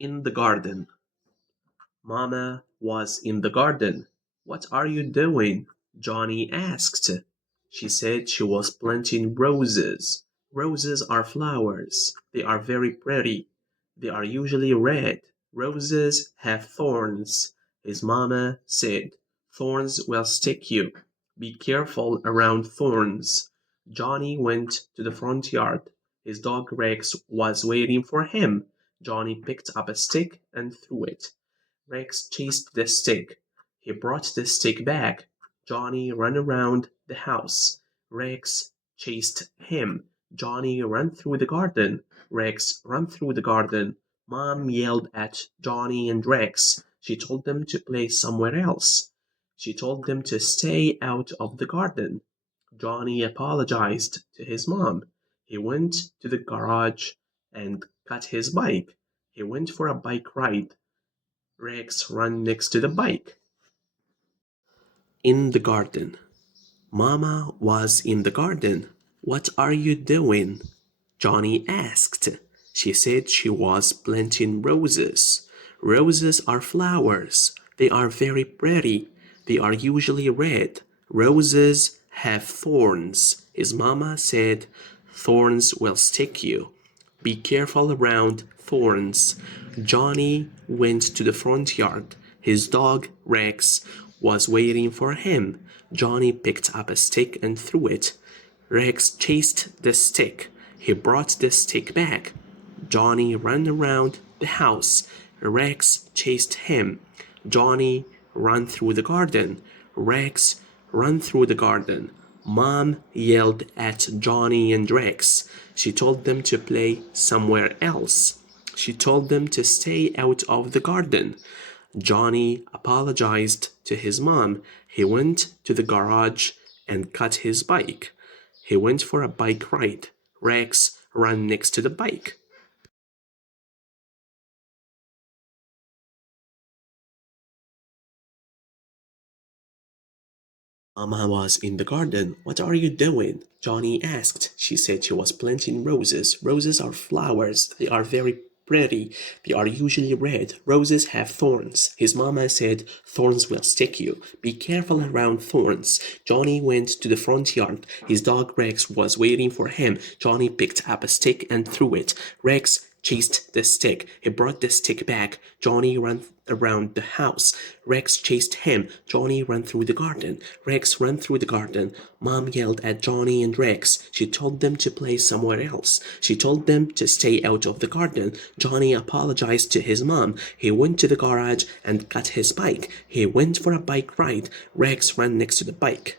In the garden. Mama was in the garden. What are you doing? Johnny asked. She said she was planting roses. Roses are flowers. They are very pretty. They are usually red. Roses have thorns. His mama said, thorns will stick you. Be careful around thorns. Johnny went to the front yard. His dog Rex was waiting for him. Johnny picked up a stick and threw it. Rex chased the stick. He brought the stick back. Johnny ran around the house. Rex chased him. Johnny ran through the garden. Rex ran through the garden. Mom yelled at Johnny and Rex. She told them to play somewhere else. She told them to stay out of the garden. Johnny apologized to his mom. He went to the garage and got his bike. He went for a bike ride. Rex ran next to the bike. In the garden. Mama was in the garden. What are you doing? Johnny asked. She said she was planting roses. Roses are flowers. They are very pretty. They are usually red. Roses have thorns. His mama said, thorns will stick you. Be careful around thorns. Johnny went to the front yard. His dog, Rex, was waiting for him. Johnny picked up a stick and threw it. Rex chased the stick. He brought the stick back. Johnny ran around the house. Rex chased him. Johnny ran through the garden. Rex ran through the garden. Mom yelled at Johnny and Rex. She told them to play somewhere else. She told them to stay out of the garden. Johnny apologized to his mom. He went to the garage and got his bike. He went for a bike ride. Rex ran next to the bike. Mama was in the garden. What are you doing? Johnny asked. She said she was planting roses. Roses are flowers. They are very pretty. They are usually red. Roses have thorns. His mama said, thorns will stick you. Be careful around thorns. Johnny went to the front yard. His dog Rex was waiting for him. Johnny picked up a stick and threw it. Rex chased the stick. He brought the stick back. Johnny ran around the house. Rex chased him. Johnny ran through the garden. Rex ran through the garden. Mom yelled at Johnny and Rex. She told them to play somewhere else. She told them to stay out of the garden. Johnny apologized to his mom. He went to the garage and got his bike. He went for a bike ride. Rex ran next to the bike.